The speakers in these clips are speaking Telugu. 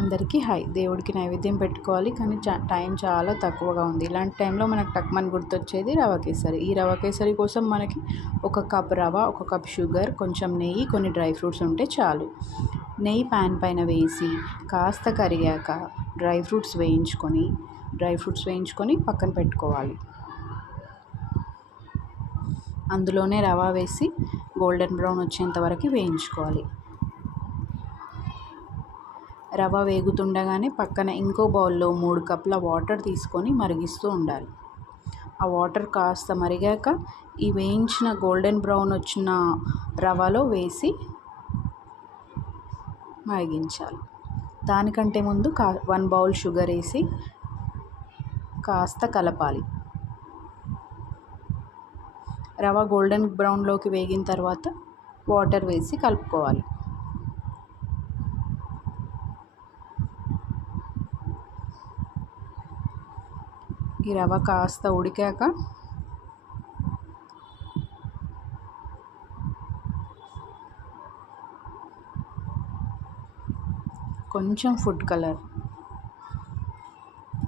అందరికీ హాయ్. దేవుడికి నైవేద్యం పెట్టుకోవాలి కానీ టైం చాలా తక్కువగా ఉంది. ఇలాంటి టైంలో మనకు టక్మని గుర్తొచ్చేది రవ కేసరి. ఈ రవ కేసరి కోసం మనకి 1 కప్ రవ, 1 కప్ షుగర్, కొంచెం నెయ్యి, కొన్ని డ్రై ఫ్రూట్స్ ఉంటే చాలు. నెయ్యి ప్యాన్ పైన వేసి కాస్త కరిగాక డ్రై ఫ్రూట్స్ వేయించుకొని పక్కన పెట్టుకోవాలి. అందులోనే రవ వేసి గోల్డెన్ బ్రౌన్ వచ్చేంత వరకు వేయించుకోవాలి. రవ వేగుతుండగానే పక్కన ఇంకో బౌల్లో 3 కప్పుల వాటర్ తీసుకొని మరిగిస్తూ ఉండాలి. ఆ వాటర్ కాస్త మరిగాక ఈ వేయించిన గోల్డెన్ బ్రౌన్ వచ్చిన రవలో వేసి మరిగించాలి. దానికంటే ముందు 1 బౌల్ షుగర్ వేసి కాస్త కలపాలి. రవ గోల్డెన్ బ్రౌన్లోకి వేగిన తర్వాత వాటర్ వేసి కలుపుకోవాలి. ఈ రవ కాస్త ఉడికాక కొంచెం ఫుడ్ కలర్,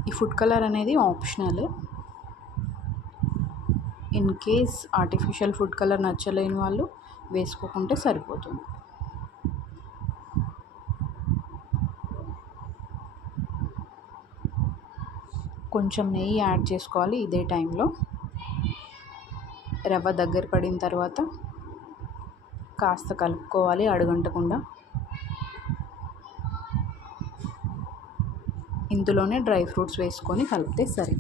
ఈ ఫుడ్ కలర్ అనేది optional. In case artificial food colour నచ్చలేని వాళ్ళు వేసుకోకుంటే సరిపోతుంది. కొంచెం నెయ్యి యాడ్ చేసుకోవాలి. ఇదే టైంలో రవ్వ దగ్గర పడిన తర్వాత కాస్త కలుపుకోవాలి అడుగంటకుండా. ఇందులోనే డ్రై ఫ్రూట్స్ వేసుకొని కలిపితే సరే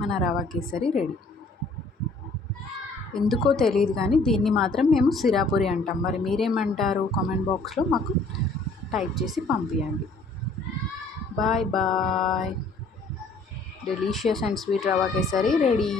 మన రవ కేసరి రెడీ. ఎందుకో తెలియదు కానీ దీన్ని మాత్రం మేము సిరాపురి అంటాం. మరి మీరేమంటారు? కామెంట్ బాక్స్లో మాకు టైప్ చేసి పంపించండి. Bye bye. Delicious and sweet rava kesari ready.